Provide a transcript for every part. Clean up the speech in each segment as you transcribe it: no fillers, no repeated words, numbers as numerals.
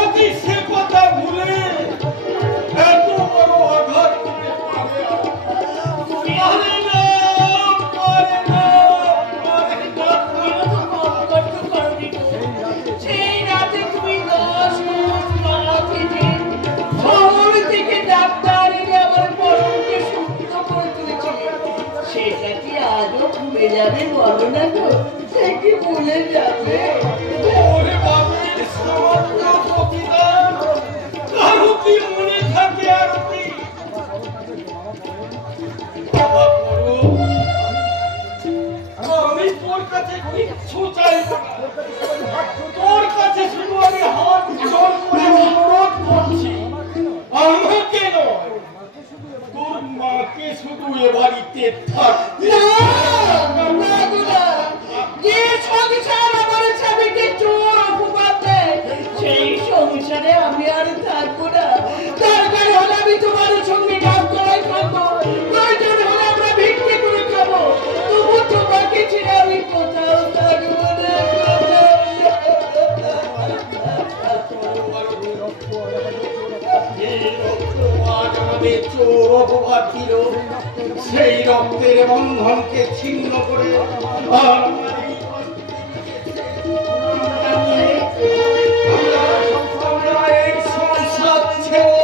অতি সে কথা ভুলে এত বড় আঘাত করতে পারে পারে না, পারে না, পারে না। কষ্ট করবি তো। সেই রাতে তুমি 10 মাস মারা থেকে শহর থেকে ডাক্তার এনে আমার পরমকে সুস্থ করে তুলেছিলে। সেটা কি আজও ভুলে যাবে বলো না তো? সে কি ভুলে যাবে? ওরে বাপের সামান্য প্রতিদান কারো কি মনে থাকে আর কি? বাবা করো, আমি তোর কাছে কিচ্ছু চাইবো না। তোর কাছে শুধু আমি হাত জোর করে অনুরোধ করছি, আমাকে নয়, তোর মাকে শুধু এ বাড়িতে থাকতে যে সংসার আমার স্বামীকে চোর অপবাদ দেয়, সেই সংসারে আমি আর থাকবো না। দরকার হলে আমি তোমার সঙ্গে কাজ করাই থাকবো, প্রয়োজন হলে আমরা ভিক্ষে করে খাবো, তবু তোমাকে ছেড়ে আমি কোথাও থাকবো না, আমাদের চোর অপবাদ দিল, সেই রক্তের বন্ধনকে ছিন্ন করে আমরা এই সংসার ছেড়ে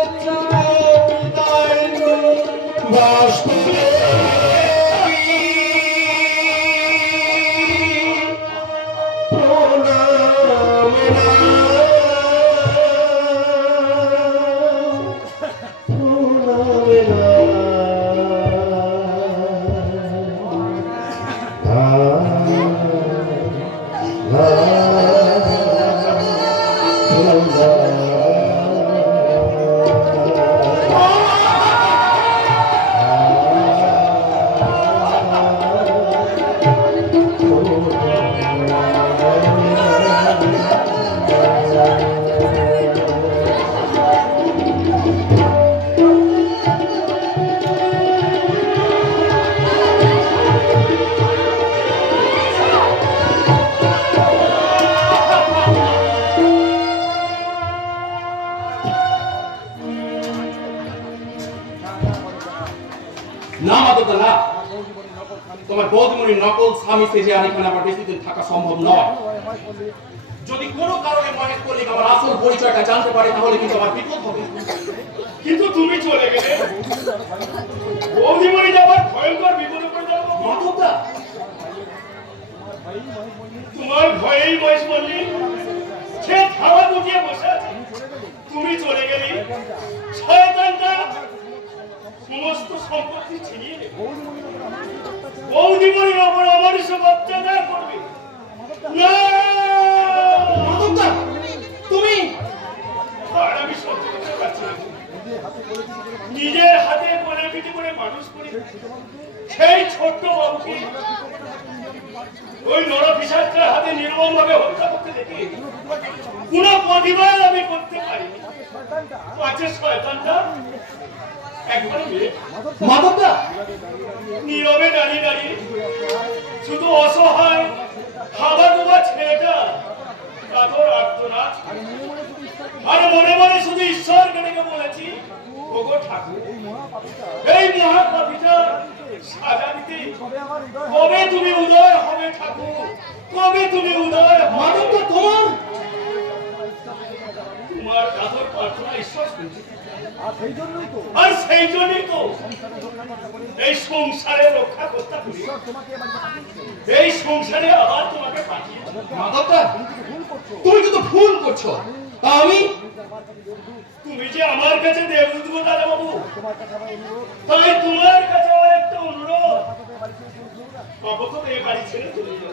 বিদায় বাস করে না মাদক না, তোমার বৌদিমণির নকল স্বামী সেজে আর এখানে আমার বেশি দিন থাকা সম্ভব নয়। যদি কোনো কারণে মহেশ মল্লিক আমার আসল পরিচয়টা জানতে পারে তাহলে কিন্তু আমার বিপদ হবে। কিন্তু তুমি চলে গেলে বৌদিমণি যাবার ভয়ঙ্কর বিপদে পড়ে যাবো। মাধবদা, তোমার ভয়েই মহেশ মল্লিক সে খাওয়া গুটিয়ে বসে আছে। তুমি চলে গেলে শয়তানটা সমস্ত সম্পত্তি ছিনিয়ে নেবে, বৌদিমণির ওপর অমানুষ অত্যাচার করবে। না মাধবদা, তুমি আর আমি সহ্য করতে পারছি না। নিজের হাতে কোলে পিঠে করে মানুষ করে সেই ছোট্ট বাবুকে ওই নরপিশাচের হাতে নির্মম ভাবে হত্যা করতে দেখি কোনো প্রতিবাদ আমি করতে পারিনি। পাঁচের শয়তানটা একবার মাধবদা নীরবে দাঁড়িয়ে দাঁড়িয়ে শুধু অসহায় খাবার দুবার ছেলেটা কাতর আর্তনাদ আর মনে মনে শুধু ঈশ্বরকে ডেকে বলেছি, ওগো ঠাকুর, এই মহাপাপীটার সাজা দিতে কবে তুমি উদয় হবে ঠাকুর, কবে তুমি উদয় হবে? মাধবদা, তোমার তোমার কাতর প্রার্থনা ঈশ্বর শুনছে, আর সেই জন্যই তো এই সংসারে রক্ষা করতে করি, এই সংসারে আবার তোমাকে পাঠিয়েছি। মাধবদা, তুমি কিন্তু ভুল করছো। আমি তুমি যে আমার কাছে দেবদূত দাদা বাবু, তাই তোমার কাছে আমার একটা অনুরোধ, অবশ্যই এই বাড়ি ছেড়ে চলে যাও।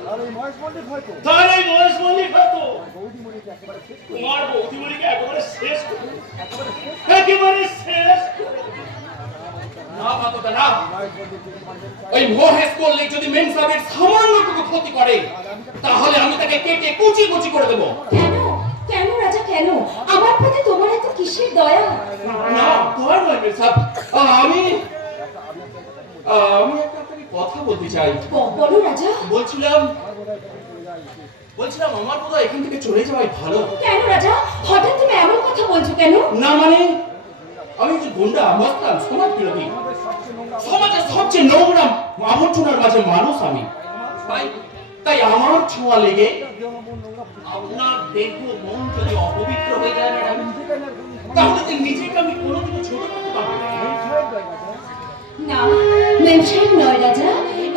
তার এই মহেশ মল্লিক হয়তো তোমার বৌদিমণিকে একেবারে শেষ করে দেবে। একেবারে শেষ করে দেবে। না মাধবদা না, ওই মহেশ মল্লিক যদি মেম সাহেবের সামান্যটুকু ক্ষতি করে তাহলে আমি তাকে কেটে কুচি কুচি করে দেবো। কেন কেন রাজা, কেন আমার প্রতি তোমার এত কিসের দয়া? না, দয়া নয় মেম সাহেব, আমি একটা আপনাকে কথা বলতে চাই। বলো রাজা। বলছিলাম আমার বোধহয় এখান থেকে চলে যাওয়াই ভালো। কেন রাজা, হঠাৎ তুমি বলছো কেন? না মানে আমি যে গুন্ডা মস্তান সমাজ বিরোধী সমাজের সবচেয়ে নোংরা আবর্জনার মাঝে মানুষ আমি তাই তাই আমার ছোঁয়া লেগে আপনার দেহ মন যদি অপবিত্র হয়ে যায় ম্যাডাম তাহলে তো নিজেকে আমি কোনোদিনও ছোট করতে পারবো না। না মেমসাহেব নয় রাজা,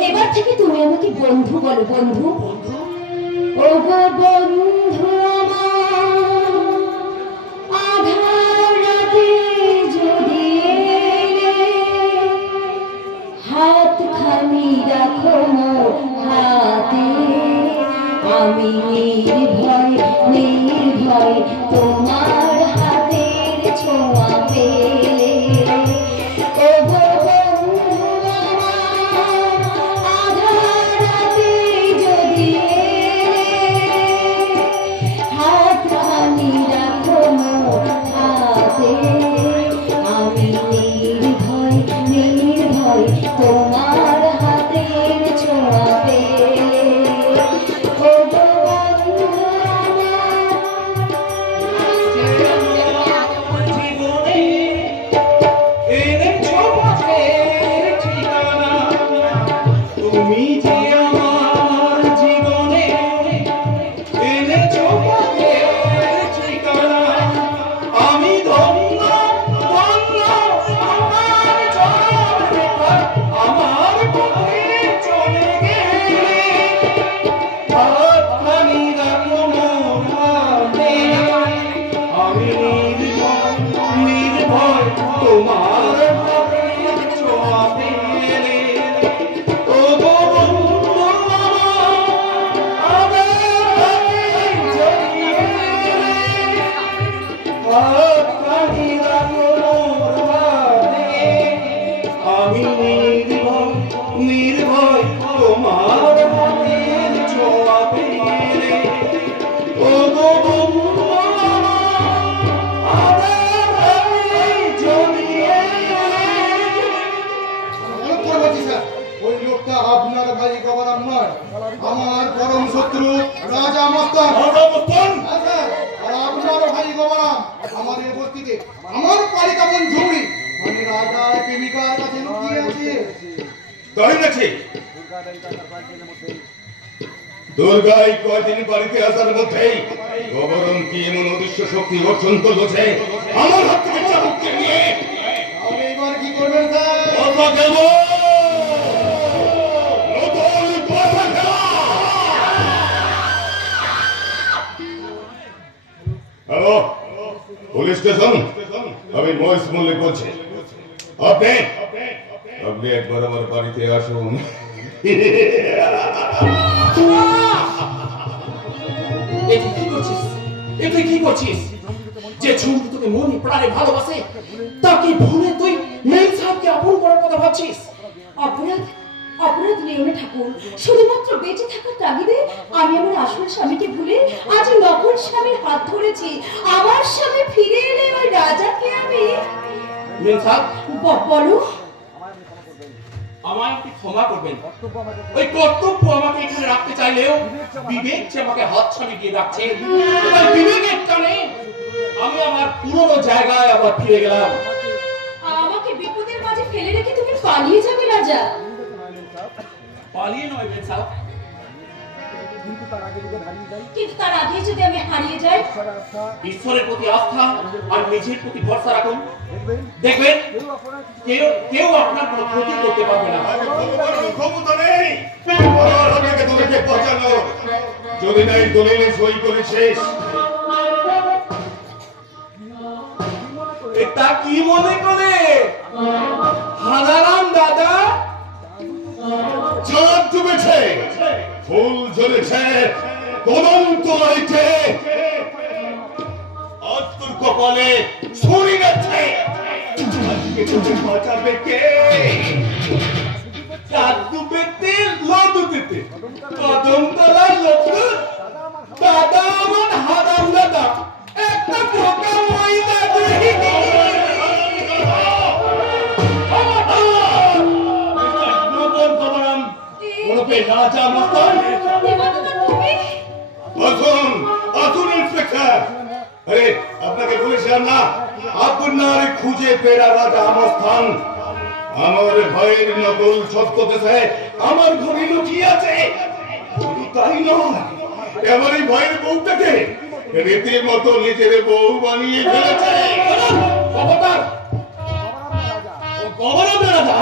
এবার থেকে তুমি আমাকে বন্ধু বলো। বন্ধু বন্ধু ও গো বন্ধু আমার, আধার রাতে যদি এলে, হাতখানি রাখো মোর হাতে, আমি নির্ভয় তোমার হাতের ছোঁয়া পেলে। ও গো বন্ধু আমার, আধার রাতে যদি এলে, হাতখানি রাখো মোর হাতে, আমি নির্ভয় তোমার হাতের ছোঁয়া পেলে। ও গো বন্ধু জীবনে এনেছো পথের ঠিকানা, তুমি যে আমার জীবনে এনেছো পথের ঠিকানা, আমি ধন্য তোমার চরণে আমার পথে চলে গেলে, হাতখানি রাখো মোর হাতে, আমি নির্ভয় তোমার হাতের ছোঁয়া পেলে। ও গো বন্ধু আমার, আধার যদি এলে, হাতখানি রাখো মোর হাতে, আমি নির্ভয় তোমার হাতের ছোঁয়া পেলে। ও গো বন্ধু আমার, যদি অনুপ্রর বলছি স্যার, ওই লোকটা আপনার ভাই গভর্নর নয়, আমার পরম শত্রু রাজা মস্তান। হ্যাঁ স্যার, আর আপনার ভাই গভর্নর আমাদের বস্তিতে আমার পালিকা বোন ঝুমড়ি মানে রাজার প্রেমিকার কাছে লুকিয়ে আছে। তাই নাকি? দুর্গাই কয়দিন বাড়িতে আসার মধ্যেই গবরণ কি এমন অদৃশ্য শক্তি অর্জন করলো যে আমার হাত থেকে চাবুক কেড়ে নিয়ে তাহলে এবার কি করবেন স্যার? কথা কেন? নতুন কথা খেলা! হ্যালো, পুলিশ স্টেশন, আমি মহেশ মল্লিক বলছি। আপনি আপনি একবার আমার বাড়িতে আসুন। তুই কি করছিস? তুই কি করছিস? যে ঝুমকি তোকে মনে প্রাণে ভালোবাসে তাকে ভুলে তুই মেম সাহেবকে আপন করার কথা ভাবছিস? অপরাধ নিও না ঠাকুর, শুধুমাত্র বেঁচে থাকার তাগিদে আমি আমার আসল স্বামীকে ভুলে আজ নকল স্বামীর হাত ধরেছি। আমার স্বামী ফিরে এলে ওই রাজাকে আমি মেম সাহেব বলো। আমায় একটু ক্ষমা করবেন, ওই কর্তব্য আমাকে এখানে রাখতে চাইলেও বিবেক যে আমাকে হাত ছাড়ি দিয়ে রাখছে, তাই বিবেকের টানে আমি আমার পুরনো জায়গায় আবার ফিরে গেলাম। আমাকে বিপদের মাঝে ফেলে রেখে তুমি পালিয়ে যাবে রাজা? পালিয়ে নয় মেম সাহেব, কিন্তু তার আগে যদি আমি হারিয়ে যাই? ঈশ্বরের প্রতি আস্থা আর নিজের প্রতি ভরসা রাখুন, দেখবেন কেউ আপনার কোনো ক্ষতি করতে পারবে না। ভগবানের ক্ষমতা নেই আমার আপনাকে তোদেরকে বাঁচানো, যদি নাই দলিলে সই করে শেষ। এটা কি মনে করে হারারাম দাদা? চাঁদ ডুবেছে, ফুল জ্বলেছে, কদম তোলাইছে, আজ তোর কপালে ছুরি গেছে, আজকে তোকে বাঁচাবে কে? চাঁদ ডুবেতে লদু দিতে কদম তলায় লদু দাদা আমার হারাম দাদা, একটা বোকা ময়দা রাজা মস্তান। আসুন আসুন ইন্সপেক্টর, আরে আপনাকে পুলিশ বলেছিলাম না আপনার খুঁজে ফেরা রাজা আমার স্থান আমার ভয়ের নকল সত্য দেশে আমার ঘরে লুকিয়ে আছে শুধু তাই নয় এবারে ভয়ের বউটাকে রীতির মতো নিজের বউ বানিয়ে ফেলেছে খবরদার ও গভর্নর রাজা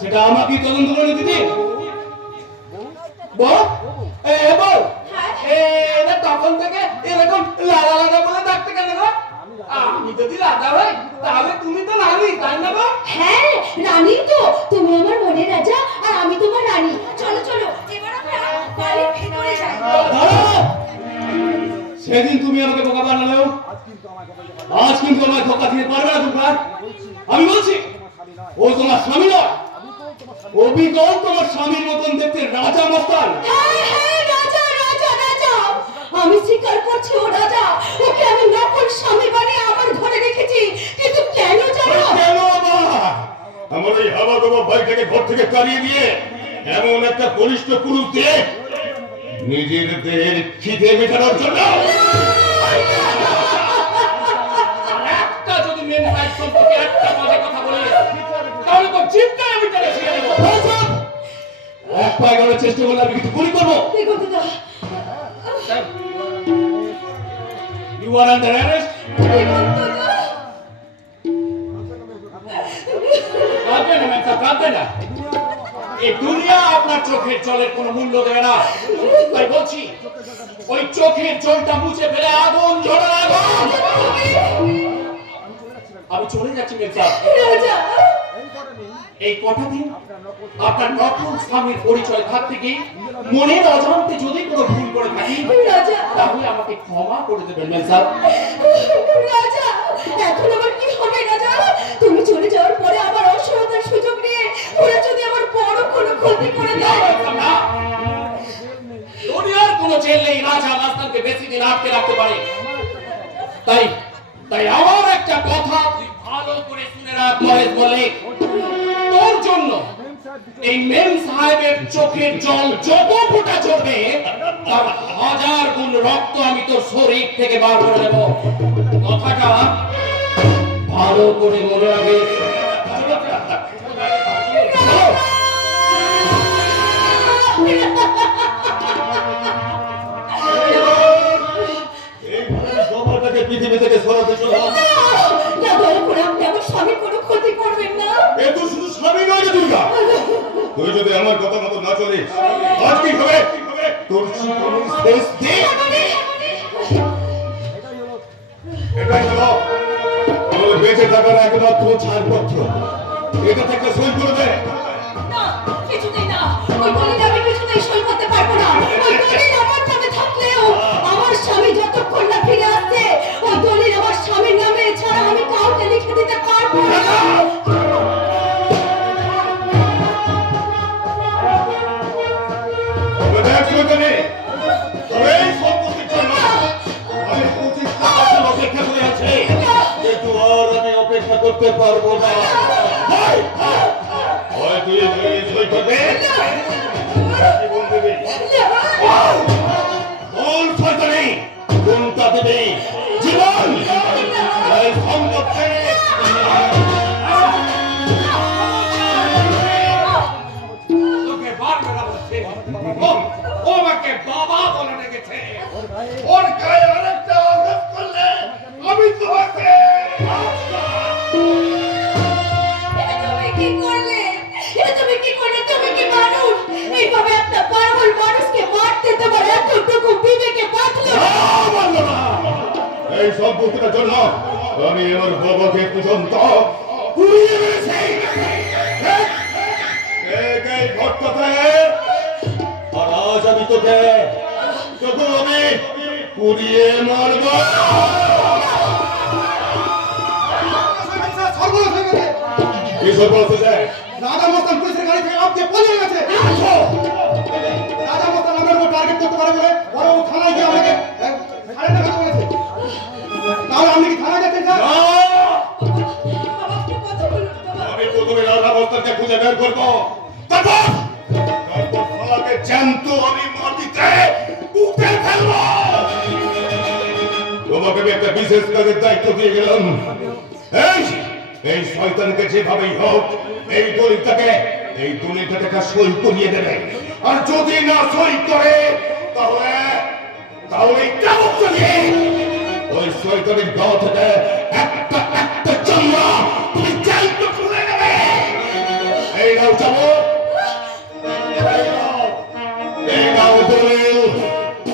সেটা আমাকে তদন্ত করে দিতে বল বল এরা তখন থেকে এরকম লাগা লাগা বলে ডাকতে কেন গো আমি যদি রাজা হই তাহলে তুমি তো রানী তাই না গো হ্যাঁ রানী তো তুমি আমার মনের রাজা আর আমি তোমার রানী চলো চলো এবার আমরা বাড়ির ভেতরে যাই সেদিন তুমি আমাকে বোকা বানালেও আজ কিন্তু আমার ধোকা দিতে পারবে না তোমরা আমি বলছি ও তোমার স্বামী নয় অবিকল তোমার স্বামীর মতন দেখতে রাজা মস্তান হ্যাঁ হ্যাঁ রাজা রাজা রাজা আমি স্বীকার করছি ও রাজা ওকে আমি নকল স্বামী বানিয়ে আমার ঘরে রেখেছি কিন্তু কেন জানো কেন আবার আমার এই হাওয়া গোবা ভাইটাকে ঘর থেকে তাড়িয়ে দিয়ে এমন একটা বলিষ্ঠ পুরুষ দিয়ে নিজের দেহের খিদে মেটানোর জন্য একটা যদি মেন সাইড সম্পর্কে একটা বাজে কথা বলে তাহলে তো চিন্তায় আমি তাকে শিখে দেবো এক পায়ে গেলে চেষ্টা করলে আমি কিছু গুলি করবো দেখো দাদা ইউ আর আন্ডার অ্যারেস্ট কাঁদবে না ম্যাম কাঁদবে না এই দুনিয়া আপনার চোখের জলের কোনো মূল্য দেবে না তাই বলছি ওই চোখের জলটা মুছে ফেলে আগুন ঝরা আগুন আমি চলে যাচ্ছি মির্জা রাজা এই কটা দিন আপনার নকল স্বামীর পরিচয় থাকতে গিয়ে মনের অজান্তে যদি কোনো ভুল করে থাকি রাজা তাহলে আমাকে ক্ষমা করে দেবেন মির্জা রাজা এখন আবার কি হবে রাজা তুমি চলে যাওয়ার পরে আমার অসহায়তার সুযোগ নিয়ে ওরা যদি আমার বড় কোনো ক্ষতি করে দেয় না দুনিয়ার কোনো জেল নেই রাজা মাস্তানকে বেশি দিন আটকে রাখতে পারে তাই তাই আমার একটা কথা তুই ভালো করে শুনে রাখ মহেশ বলে তোর জন্য এই মেম সাহেবের চোখের জল যত ফোঁটা ঝরবে তার 1000 গুণ রক্ত আমি তোর শরীর থেকে বার করে দেব কথাটা ভালো করে মনে রাখবে এই সবাইটাকে পৃথিবী থেকে সরাতে চলো না দয়া করে আপনি আমার স্বামীর কোনো ক্ষতি করবেন না এ তো শুধু স্বামী নয় রে দুর্গা তুই যদি আমার কথা মতো না চলিস আজ কি হবে তোর জীবনের শেষ দিন এটাই হলো তোর বেঁচে থাকার একমাত্র ছাড়পত্র এটা থেকে সই করে দে না কিছুতেই না ওই দলিল আমি কিছুতেই সই করতে পারবো না ওই দলিল আমার নামে থাকলেও আমার স্বামী যতক্ষণ না ফিরে আসছে ওই দলিল আমার স্বামীর নামে ছাড়া আমি কাউকে লিখে দিতে পারবো না তবে দেখ লোকানে তবে এই সম্পত্তির জন্য আমি 25টা বছর অপেক্ষা করে আছি কিন্তু আর আমি অপেক্ষা করতে পারবো না হয় তুই সই করবে জীবন দেবে কোন শয়তানি কোনটা দেবে জীবন এই সম্পত্তি তোকে বারবার বলছে ও আমাকে বাবা বলে রেখেছে ওর গায়ে আরেকটা আঘাত করলে আমি তোমাকে এটা তুমি কি করলে তুমি কি মানুষ এইভাবে একটা পাগল মানুষকে মারতে তোমার এতটুকু বিবেকে বাঁধলো এই সম্পত্তিটার জন্য আমি আমার বাবাকে পর্যন্ত পুড়িয়ে মেরেছি এই ঘটনাতে আর আজ আমি তোকে আমি পুড়িয়ে মারব কি সর্বনাশ হয়েছে? রাজা মস্তান পুলিশের গাড়ি থেকে লাফ দিয়ে পালিয়ে গেছে রাজা মস্তান আমার উপর টার্গেট করতে পারে বলে বরং থানায় গিয়ে আমাকে সারেন্ডার করতে বলেছে তাহলে আপনি কি থানায় যাচ্ছেন স্যার না! বাবাকে কথা বলুন বাবা আমি প্রথমে রাজা মস্তানকে খুঁজে বের করবো তারপর শালাকে জ্যান্ত আমি মাটিতে পুঁতে ফেলবো তোমাকে একটা বিশেষ কাজের দায়িত্ব দিয়ে গেলাম। এই এই শয়তানকে যেভাবেই হোক এই দলিতটাকে একটা সই করিয়ে দেবে, আর যদি না সই করে তাহলে তাহলে চাবুক চালিয়ে ওই শয়তানের গাঁ থেকে একটা একটা চামড়া তুমি চাইতে খুলে নেবে। এই নাও চাবুক, এই নাও দলিল,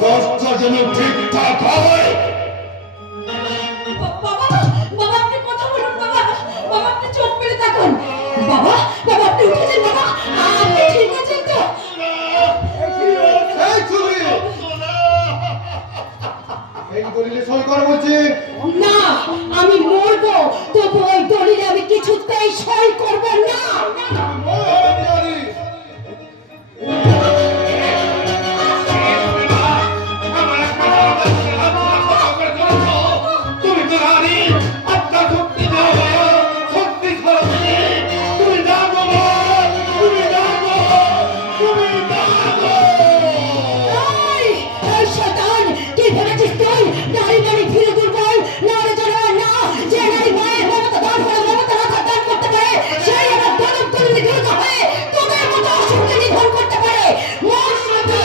দশটা যেন ঠিকঠাক হয়। বাবা বাবা আপনি কথা বলুন বাবা, বাবা আপনি চোখ মেলে থাকুন। বাবা বাবা আপনি উঠেছেন বাবা, আপনি ঠিক আছেন তো? এই চুরি, এই দলিলে সই কর বলছি। না আমি মরবো, তবু ওই দলিলে আমি কিছুতেই সই করব না। তুমি তো রানী, আপনার শক্তি দেওয়া শক্তি সরস্বতী, তুমি জানো, তুমি জানো, তুমি জানো। এই, এই শয়তান, কি ভেবেছিস তুই? নারী নারী ধীরে দুর্বল, নারী জনগণ না, যে নারী মায়ের মমতা দান করে মমতা রাখা দান করতে পারে, সেই আমার দলক দলিলে গৃহীত হয়ে তোদের মতো অসুখকে নিধন করতে পারে। মর শয়তান!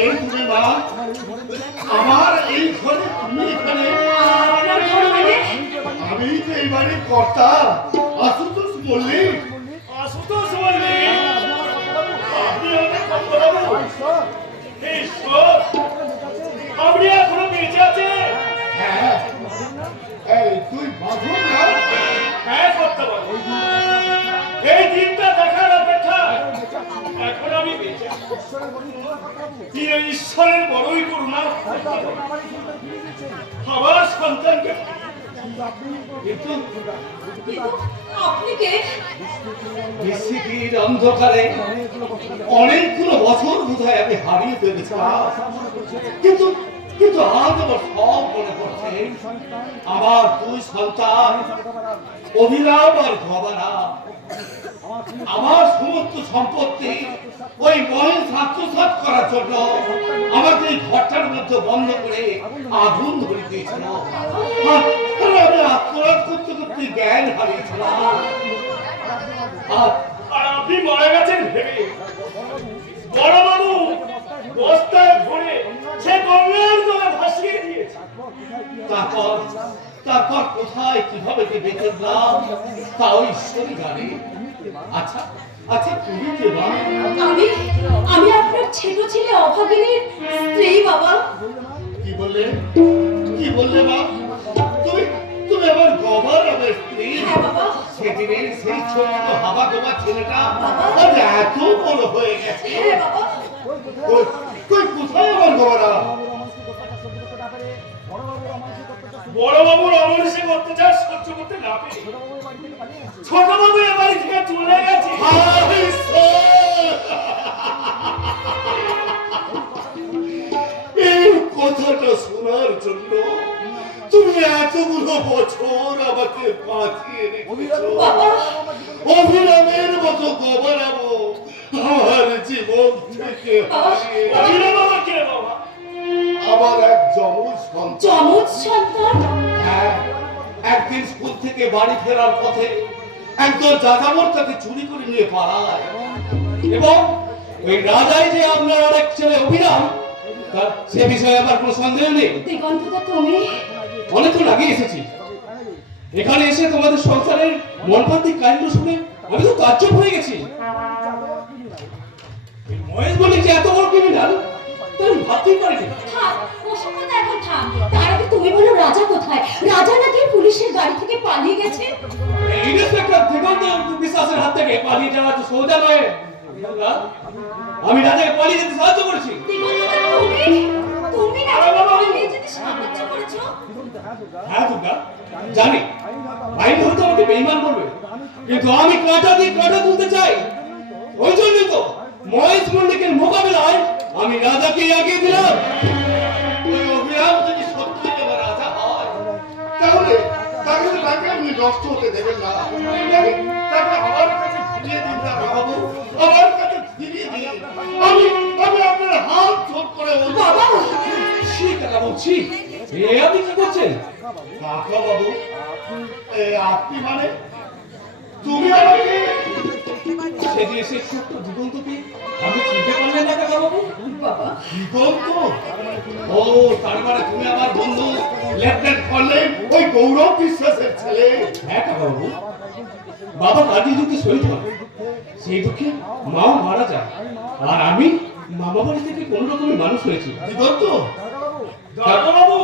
এই তুমি মা, আমার এই ঘরে তুমি এখানে? আপনার ঘর মানে? আমি তো এই বাড়ির কর্তা, আশুতোষ মল্লিক। আশুতোষ মল্লিক, আপনি অনেক কর্তাবাবু। এই সব আপনি এখনো বেঁচে আছেন? হ্যাঁ, এই তুই বাঁধন না? হ্যাঁ কর্তাবাবু, এই দিনটা দেখার অপেক্ষা এখন আমি বেঁচে আছি। কি এই ঈশ্বরের বড়ই করুণা, আমার সন্তানকে কিন্তু আপনি কে? নিশিতির অন্ধকারে অনেকগুলো বছর বোধহয় আমি হারিয়ে ফেলেছিলাম, কিন্তু কিন্তু আজ আমার সব মনে পড়ছে। আমার দুই সন্তান অভিরাম আর ভবানা, আমার সমস্ত সম্পত্তি ওই মহেশ আত্মসাৎ করার জন্য আমাকে এই ঘরটার মধ্যে বন্ধ করে আগুন ধরে দিয়েছিল। আর আমি আত্মরাত করতে করতে জ্ঞান হারিয়েছিলাম। আর আর আপনি মারা গেছেন ভেবে বড় বাবু বস্তায় ভরে সে গঙ্গার জলে ভাসিয়ে দিয়েছে। তারপর তারপর কোথায় কিভাবে যে বেঁচে গেলাম তাও ঈশ্বরই জানে। আচ্ছা আচ্ছা তুমি কে মা? আমি আমি আপনার ছোট ছেলে অভাগিনীর স্ত্রী বাবা। কি বললে, কি বললে মা? তুমি তুমি আমার গবার আমার স্ত্রী? হ্যাঁ বাবা। সেদিনের সেই ছোট্ট হাবা গোবা ছেলেটা আজ এত বড় হয়ে গেছে। হ্যাঁ বাবা। কই কই কোথায় আমার গবারা? বড় বাবুর অমানুষিক অত্যাচার সহ্য করতে না পেরে ছোট বাবু এ বাড়ি থেকে চলে গেছে। হায় ঈশ্বর! এই কথাটা শোনার জন্য তুমি এতগুলো বছর আমাকে বাঁচিয়ে রেখেছো। অভিরামের মতো গবারাবো আমার জীবন থেকে হারিয়ে অভিরাম আমার কে বাবা? আমার এক যমজ সন্তান। যমজ সন্তান? হ্যাঁ, একদিন স্কুল থেকে বাড়ি ফেরার পথে একদল যাযাবর তাকে চুরি করে নিয়ে পালায়, এবং ওই রাজাই যে আপনার আরেক ছেলে অভিরাম, তার সে বিষয়ে আমার কোনো সন্দেহ নেই। দিগন্তদা তুমি? অনেকক্ষণ আগে এসেছি, এখানে এসে তোমাদের সংসারের মনপান্তিক কাণ্ড শুনে আমি তো তাজ্জব হয়ে গেছি। এই মহেশ বলে যে এত বড় ক্রিমিনাল তা আমি ভাবতেই পারিনি। থাক, ওসব কথা এখন থাক। তার আগে তুমি বলো রাজা কোথায়? রাজা নাকি পুলিশের গাড়ি থেকে পালিয়ে গেছে। এই ইন্সপেক্টর দিগন্ত বিশ্বাসের হাত থেকে পালিয়ে যাওয়া তো সোজা নয়। আমি রাজাকে পালিয়ে যেতে সাহায্য করেছি। দিগন্তদা তুমি? তুমি রাজাকে নিয়ে যেতে সাহায্য করেছো? হ্যাঁ দুর্গা, জানি আইন হয়তো আমাকে বেঈমান করবে, কিন্তু আমি কাঁটা দিয়ে কাঁটা তুলতে চাই। ওই জন্যই তো মহেশ মল্লিকের মোকাবিলায় আমি রাজাকে এগিয়ে দিলাম। ওই অভিরাম যদি সত্যি এবার রাজা হয়, তাহলে তাকে আপনি নষ্ট হতে দেবেন না। তাকে আমার কাছে ফিরিয়ে দিন না বাবু, আমার কাছে ফিরিয়ে দিন। আমি আপনার হাত জোর করে বলছি, বাবা ছি কাকা বলছি, এ আপনি কি করছেন? কাকা বাবু, আপনি মানে তুমি আমাকে সে যে সে ছোট্ট দিগন্তকে আমি চিনতে পারলেন না কাকা বাবু? বাবা দিগন্ত? ও, তার মানে তুমি আমার বন্ধু লেফটেন্যান্ট কর্নেল ওই গৌরব বিশ্বাসের ছেলে। হ্যাঁ কাকা বাবু, বাবা কাজী যুদ্ধে শহীদ হন, সেই দুঃখে মাও মারা যায়, আর আমি মামা বাড়ি থেকে কোন রকমের মানুষ হয়েছি। দিগন্ত, দাদা বাবু,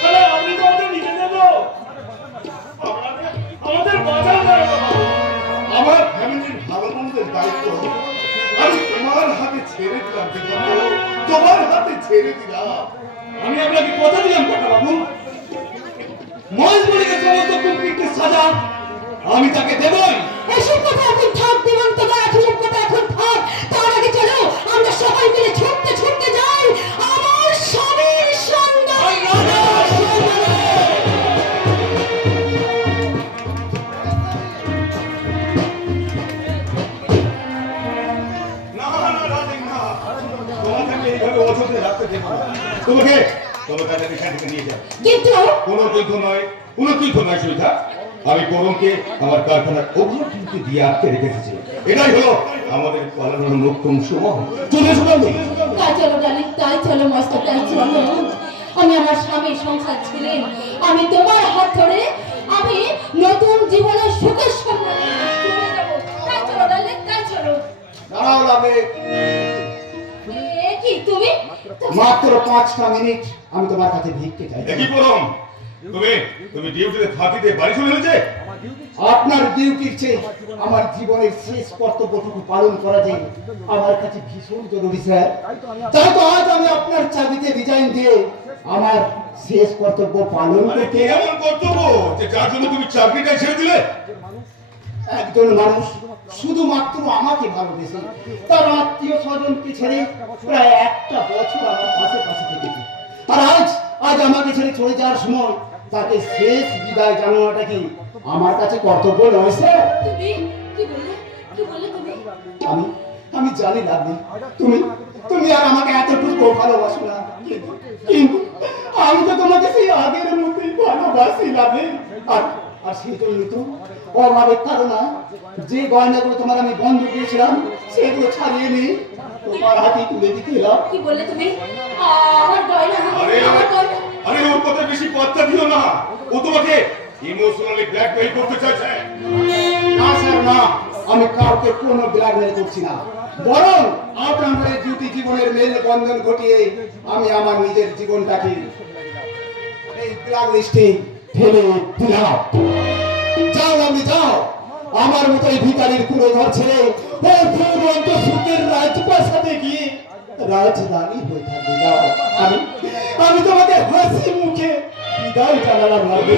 তাহলে আপনি তো আমাদের নিজেদের লোক, আমাদের বাঁচান না বাবু। আমার ফ্যামিলির ভালো মন্দের দায়িত্ব আমি তোমার হাতে ছেড়ে দিলাম দিগন্ত, তোমার হাতে ছেড়ে দিলাম। আমি আপনাকে কথা দিলাম কাকা বাবু, মহেশ মল্লিকের সমস্ত কুকৃত্যের সাজা আমি তাকে দেবই। এসব কথা এখন থাক দিগন্ত দা, এসব কথা এখন থাক। তার আগে চলো আমরা সবাই মিলে ছুটতে ছুটতে যাই আমার স্বামীর সন্ধানে। না না রাজিক না, তোমাকে এইভাবে অযথা রাখতে দেব না। তোমাকে তাদের এখান থেকে নিয়ে যাও। কিন্তু কোনো যুদ্ধ নয়, কোনো যুদ্ধ নয় সুবিধা। আমি করমকে আমার কারখানার ওভার ডিউটি দিয়ে আটকে রেখেছি। এটাই হলো আমাদের পালানোর মোক্ষম সময়। চলে এসো বন্ধু। তাই চলো ডালি, তাই চলো মস্তক, তাই চলো। আমি আমার স্বামীর সংসার ছিলেন, আমি তোমার হাত ধরে আমি নতুন জীবনের সুখের সন্ধানে চলে যাবো। তাই চলো ডালি, তাই চলো। দাঁড়াও লাগে, এ কি তুমি? মাত্র 5টা মিনিট আমি তোমার কাছে ভিক্ষে চাই। দেখি করম, তুমি ডিউটিতে থাকিতে বাড়ি চলে এসেছে। আপনার ডিউটির চেয়ে আমার জীবনের শেষ কর্তব্যটুকু পালন করা যায় আমার কাছে ভীষণ জরুরি স্যার। তাই তো আজ আমি আপনার চাকরিতে রিজাইন দিয়ে আমার শেষ কর্তব্য পালন মানে করতে। কি এমন কর্তব্য যে যার জন্য তুমি চাকরিটা ছেড়ে দিলে? একজন মানুষ শুধুমাত্র আমাকে ভালোবেসে তার আত্মীয় স্বজনকে ছেড়ে প্রায় 1টা বছর আমার পাশে পাশে থেকেছে, আর আজ আমাকে ছেড়ে চলে যাওয়ার সময় তাকে শেষ বিদায় জানানোটা কি আমার কাছে কর্তব্য নয় স্যার? তুমি কি বললে? কি বললে তুমি? আমি জানি লাগবে তুমি আর আমাকে এতটুকু ভালোবাসো না, কিন্তু আমি তো তোমাকে সেই আগের মতোই ভালোবাসি লাগবে। আর সেই জন্য তো অভাবের কারণে যে গয়নাগুলো তোমার আমি বন্ধ দিয়েছিলাম সেগুলো ছাড়িয়ে নিয়ে তোমার হাতে তুলে দিতে এলাম। কি বললে তুমি? আমার গয়না, আমার গয়না। আরে ওর কথা বেশি পাত্তা দিও না, ও তোমাকে ইমোশনালি ব্ল্যাকমেইল করতে চাইছে। না স্যার না, আমি কাউকে কোনো ব্ল্যাকমেইল করছি না, বরং আপনার ডিউটি জীবনের মেল বন্ধন ঘটিয়ে আমি আমার নিজের জীবনটাকে এই ব্ল্যাক লিস্টে ফেলে দিলাম। যাও আমি যাও, আমার মতো এই ভিখারির কুড়োঘর ছেড়ে ওই ফুরন্ত সুখের রাজপ্রাসাদে গিয়ে রাজধানী হয়ে থাকবে। যাও, আমি তোমাকে হাসি মুখে বিদায় জানালাম লাগবে,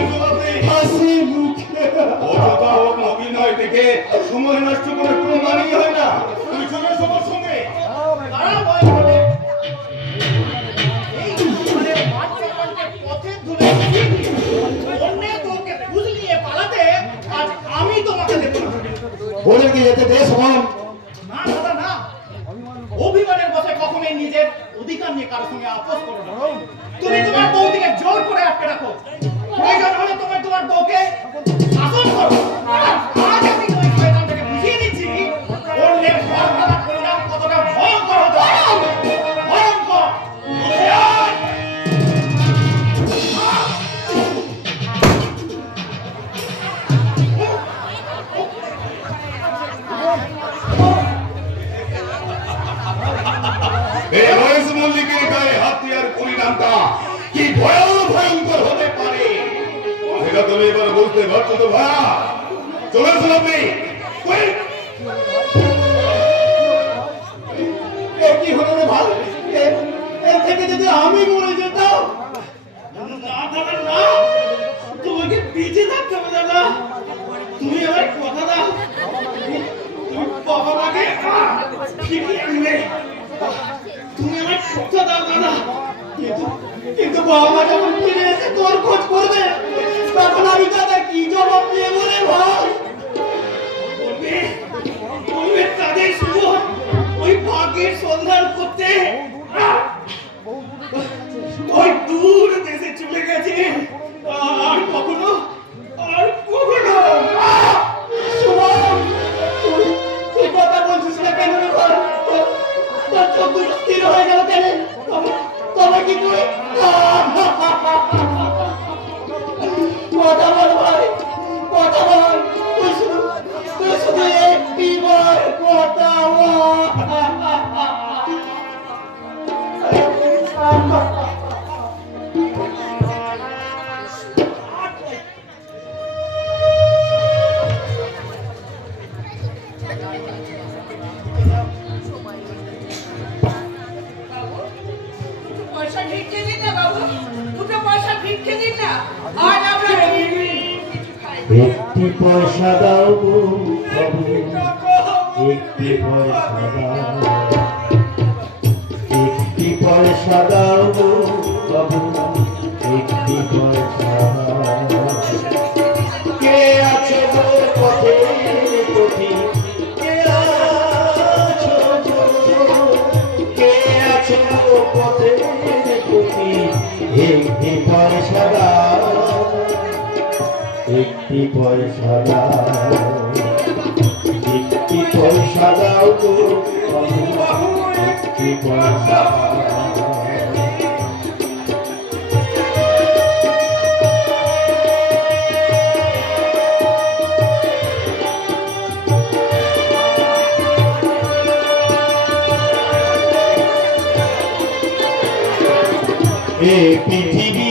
হাসি মুখে। অযথা ওর অভিনয় দেখে সময় নষ্ট করে কোনো মানেই হয় না। তুমি চলে এসো আমার সঙ্গে। দাঁড়াও ভয় করে। এই মানে পথে ধরে অন্যে তোকে বুঝলিয়ে পালাতে আজ আমি তোমাকে দেব না। বলে কি যেতে দে শোন। না দাদা না, অভিমানের বসে কখনোই নিজের অধিকার নিয়ে কারোর সঙ্গে আপোষ করো না। তুমি তোমার বউকে জোর করে আটকে রাখো, প্রয়োজন হলে তোমার বউকে শাসন করো। আর আজ আমি ওই শয়তানটাকে বুঝিয়ে দিচ্ছি অন্যের ঘর ভাড়া পরিণাম কতটা ভয়ঙ্কর হতে পারে। ভয়ঙ্কর। উঠে আয়। এই মহেশ মল্লিকের গায়ে হাত দেওয়ার পরিণামটা কি ভয়ঙ্কর হতে পারে সেটা তুমি এবার বুঝতে পারছো তো ভাইয়া? চলে আসুন আপনি। কি হলো রে ভাই? থেকে যদি আমি মরে যেতাম। না দাদা না, তোমাকে বেঁচে থাকতে হবে দাদা। তুমি আমার কথা দাও, তুমি বাবাকে ফিরিয়ে আনবে। তুমি আমার কথা দাও দাদা। কিন্তু বাবা যখন ফিরে এসে তোর খোঁজ করবে, তখন আমি দাদা কি জবাব দিয়ে বলে ভাই বলবে, বলবে তাদের শুধু ওই ভাগ্যের সন্ধান করতে ওই দূর দেশে চলে গেছে। আর কখনো শুভম, তুই কথা বলছিস না কেন রে ভাই? তোর চোখ দুটো স্থির হয়ে গেল কেন? তবে কি তুই কথা বল ভাই, কথা বল। তুই শুধু একটি বার কথা বল। পয়সা ভিক্ষে দিন না বাবু, দুটো পয়সা ভিক্ষে দিন না। আর আমরা কিছু খাই। একটি পয়সা দাও গো বাবু, একটি পয়সা দাও, একটি পয়সা দাও গো বাবু, একটি পয়সা দাও। কে আছে গো পথে পথি, কে আছো গো, কে আছে গো পথে পথি, একটি পয়সা দাও, একটি পয়সা দাও, একটি পয়সা দাও গো বাবু, একটি পয়সা দাও। এ পৃথিবী